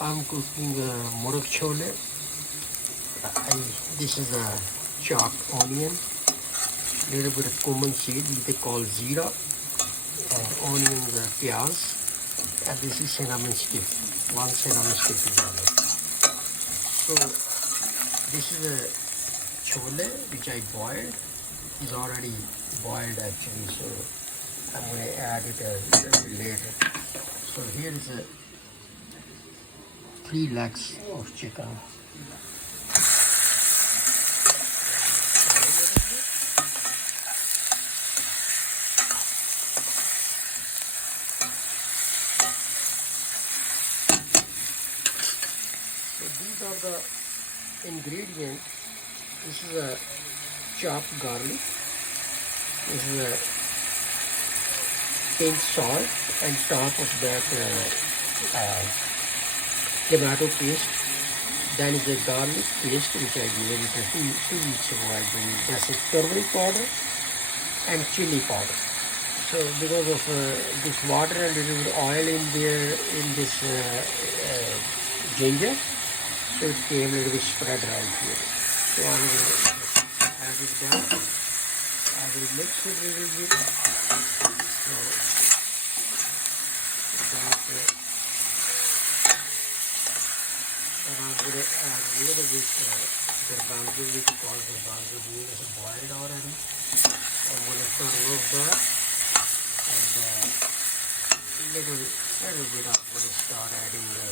I'm cooking Muragh Chholay. This is a chopped onion, little bit of cumin seed, which they call zira, and onions, pyaz, and this is cinnamon stick. One cinnamon stick is on it. So this is a chole which I boiled. It's already boiled actually, so I'm going to add it a little bit later. So here is a 3 legs of chicken. So these are the ingredients. This is a chopped garlic. This is a pink salt, and top of that tomato paste. Then is a garlic paste which I gave it 2 weeks ago. I bring that's a turmeric powder and chili powder. So because of this water and a little bit of oil in there in this ginger, so it came a little bit spread right here. So I'm going to add it down. I will mix it a little bit. So that, and I'm going to add a little bit garbanzo, which we call garbanzo bean, is boiled already. I'm going to turn off that, and little bit I'm going to start adding the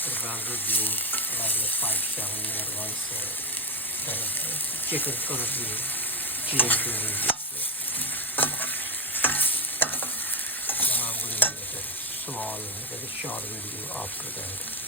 garbanzo bean like a 5-7 minutes once the chicken is going to be changed to this. Then I'm going to make a small, very short video after that.